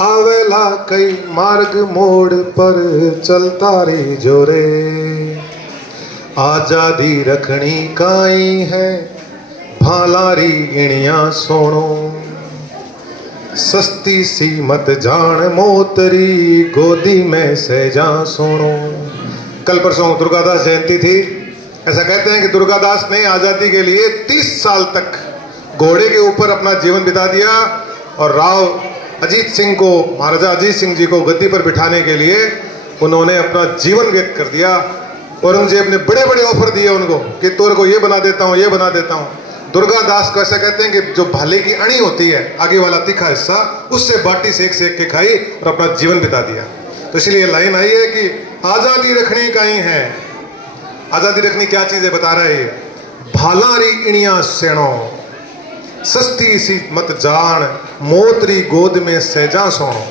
आवेला कई मार्ग मोड़ पर चलता रे जोरे, आजादी रखनी काई है भालारी गिणिया सोनो, सस्ती सी मत जान मोतरी गोदी में सहजा सोनो। कल परसों दुर्गादास जयंती थी। ऐसा कहते हैं कि दुर्गादास ने आजादी के लिए 30 साल तक घोड़े के ऊपर अपना जीवन बिता दिया और राव अजीत सिंह को, महाराजा अजीत सिंह जी को गद्दी पर बिठाने के लिए उन्होंने अपना जीवन व्यक्त कर दिया। औरंगजेब ने बड़े बड़े ऑफर दिए उनको कि तोर को ये बना देता हूँ, ये बना देता हूँ। दुर्गादास को ऐसा कहते हैं कि जो भाले की अणी होती है, आगे वाला तीखा हिस्सा, उससे बाटी सेक सेक के खाई और अपना जीवन बिता दिया। तो इसलिए लाइन आई है कि आजादी रखनी कहीं है। आजादी रखनी क्या चीज है बता रहा है ये, भालारी इणिया सेनो, सस्ती सी मत जान मोतरी गोद में सहजा सोनो,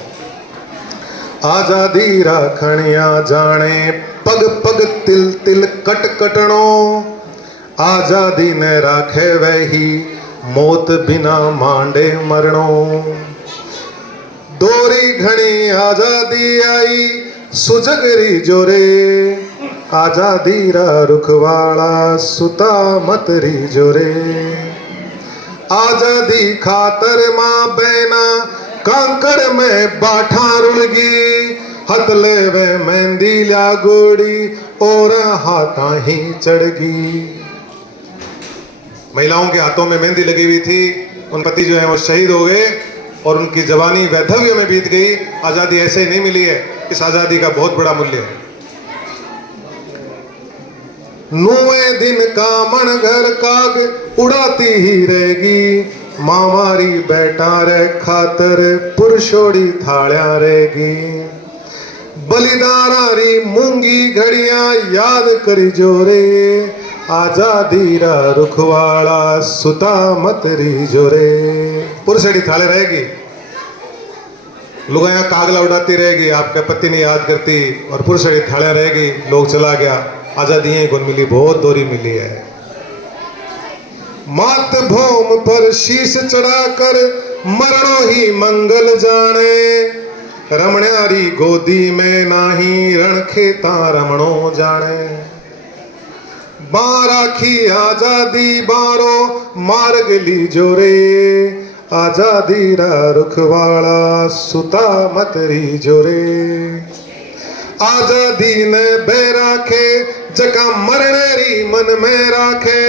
आजादी राखणिया जाने पग पग तिल तिल कट कटणो, आजादी ने राखे वही मौत बिना मांडे मरणो, दोरी घणी आजादी आई सुजगरी जोरे, आजादी रा रुखवाड़ा सुता मतरी जोरे, आजादी खातर माँ बहना कांकड़ में बाठा रुड़गी, हथले वे मेहंदी ल्या गोड़ी और हाथा ही चढ़गी। महिलाओं के हाथों में मेहंदी लगी हुई थी, उन पति जो है वो शहीद हो गए और उनकी जवानी वैधव्य में बीत गई। आजादी ऐसे ही नहीं मिली है, इस आजादी का बहुत बड़ा मूल्य है। नुए दिन का मन घर काग उड़ाती ही रहेगी, मामारी बेटा रे खातर पुरुषोड़ी थालियां रहेगी, बलिदारारी मूंगी घड़ियां याद करी जोरे, आजादी रा रुखवाड़ा सुता मतरी जोरे। पुरुषोड़ी थाले रहेगी, लुगाया कागला उड़ाती रहेगी, आपका पति नहीं याद करती, और पुरुषोड़ी थालियां रहेगी, लोग चला गया। आजादी ही गुण मिली, बहुत दोरी मिली है। मातभूम पर शीश चढ़ाकर मरणो ही मंगल जाने, रमण्यारी गोदी में नाही रण खेता रमणो जाने, बाराखी आजादी बारो मार्ग ली जोरे, आजादी रा रुखवाड़ा सुता मतरी जोरे, आजादी ने बैराखे जका मरनेरी मन में राखे,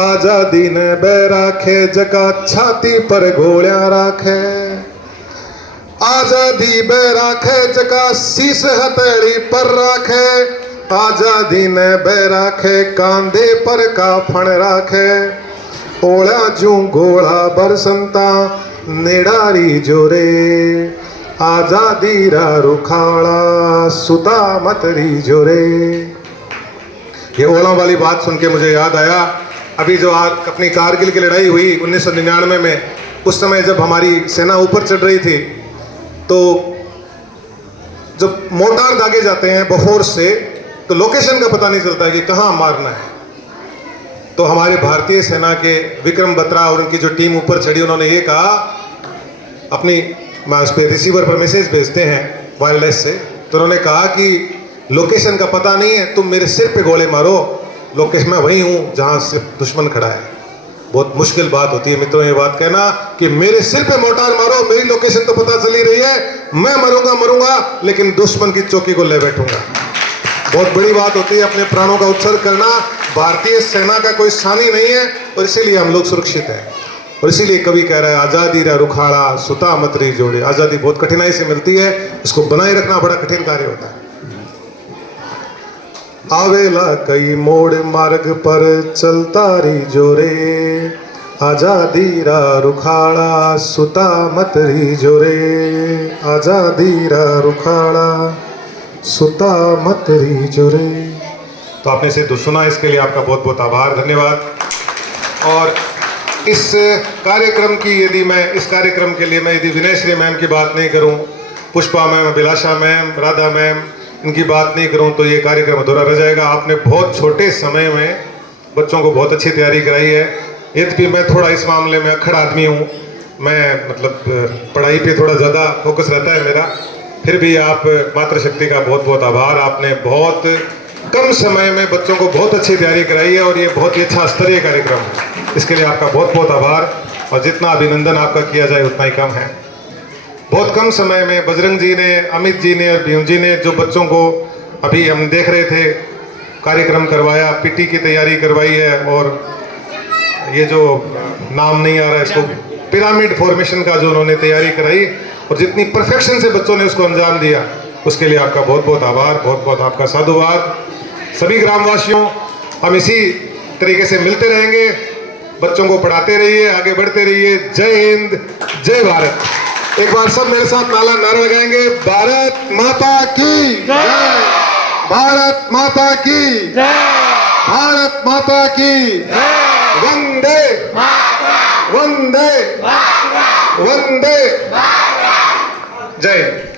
आजादी ने बैराखे जका छाती पर गोलियां राखे, आजादी बैराखे जका शीश हथेली पर राखे, आजादी ने बैराखे कांधे पर काफन राखे, ओला जू गोला बरसंता नेडारी जोरे, आजादी रा रुखाड़ा सुता मतरी जोरे। ये ओलों वाली बात सुन के मुझे याद आया, अभी जो अपनी कारगिल की लड़ाई हुई 1999 में, उस समय जब हमारी सेना ऊपर चढ़ रही थी, तो जब मोर्टार दागे जाते हैं बफोर्स से, तो लोकेशन का पता नहीं चलता है कि कहाँ मारना है। तो हमारे भारतीय सेना के विक्रम बत्रा और उनकी जो टीम ऊपर चढ़ी, उन्होंने ये कहा, अपनी उस पर रिसीवर पर मैसेज भेजते हैं वायरलेस से, तो उन्होंने कहा कि लोकेशन का पता नहीं है, तुम मेरे सिर पे गोले मारो, लोकेशन मैं वहीं हूँ जहाँ सिर्फ दुश्मन खड़ा है। बहुत मुश्किल बात होती है मित्रों ये बात कहना कि मेरे सिर पे मोटार मारो, मेरी लोकेशन तो पता चली रही है, मैं मरूंगा लेकिन दुश्मन की चौकी को ले बैठूंगा। बहुत बड़ी बात होती है अपने प्राणों का उत्सर्ग करना। भारतीय सेना का कोई सानी नहीं है और इसीलिए हम लोग सुरक्षित हैं। और इसीलिए कवि कह रहा है, आजादी रा रुखाड़ा सुता मतरी जोड़े। आजादी बहुत कठिनाई से मिलती है, इसको बनाए रखना बड़ा कठिन कार्य होता है। आवेला कई मोड़ मार्ग पर चलता री जोरे, आजादी रा रुखाड़ा सुता मतरी जोरे, आजादी रा रुखाड़ा सुता मतरी जोरे। तो आपने इसे सुना, इसके लिए आपका बहुत बहुत आभार, धन्यवाद। और इस कार्यक्रम की यदि मैं इस कार्यक्रम के लिए मैं यदि विनयश्री मैम की बात नहीं करूं, पुष्पा मैम, अभिलाषा मैम, राधा मैम, इनकी बात नहीं करूं तो ये कार्यक्रम अधूरा रह जाएगा। आपने बहुत छोटे समय में बच्चों को बहुत अच्छी तैयारी कराई है। यद्यपि मैं थोड़ा इस मामले में अक्खड़ आदमी हूँ, मैं मतलब पढ़ाई पे थोड़ा ज़्यादा फोकस रहता है मेरा, फिर भी आप मातृशक्ति का बहुत बहुत आभार। आपने बहुत कम समय में बच्चों को बहुत अच्छी तैयारी कराई है और ये बहुत ही अच्छा स्तरीय कार्यक्रम है। इसके लिए आपका बहुत बहुत आभार और जितना अभिनंदन आपका किया जाए उतना ही कम है। बहुत कम समय में बजरंग जी ने, अमित जी ने और भीम जी ने जो बच्चों को अभी हम देख रहे थे कार्यक्रम करवाया, पीटी की तैयारी करवाई है और ये जो नाम नहीं आ रहा है इसको, पिरामिड फॉर्मेशन का जो उन्होंने तैयारी कराई और जितनी परफेक्शन से बच्चों ने उसको अंजाम दिया, उसके लिए आपका बहुत बहुत आभार, बहुत बहुत आपका साधुवाद। सभी ग्रामवासियों, हम इसी तरीके से मिलते रहेंगे, बच्चों को पढ़ाते रहिए, आगे बढ़ते रहिए। जय हिंद, जय भारत। एक बार सब मेरे साथ नारा लगाएंगे, भारत माता की जय, भारत माता की जय, भारत माता की जय, वंदे वंदे वंदे, जय।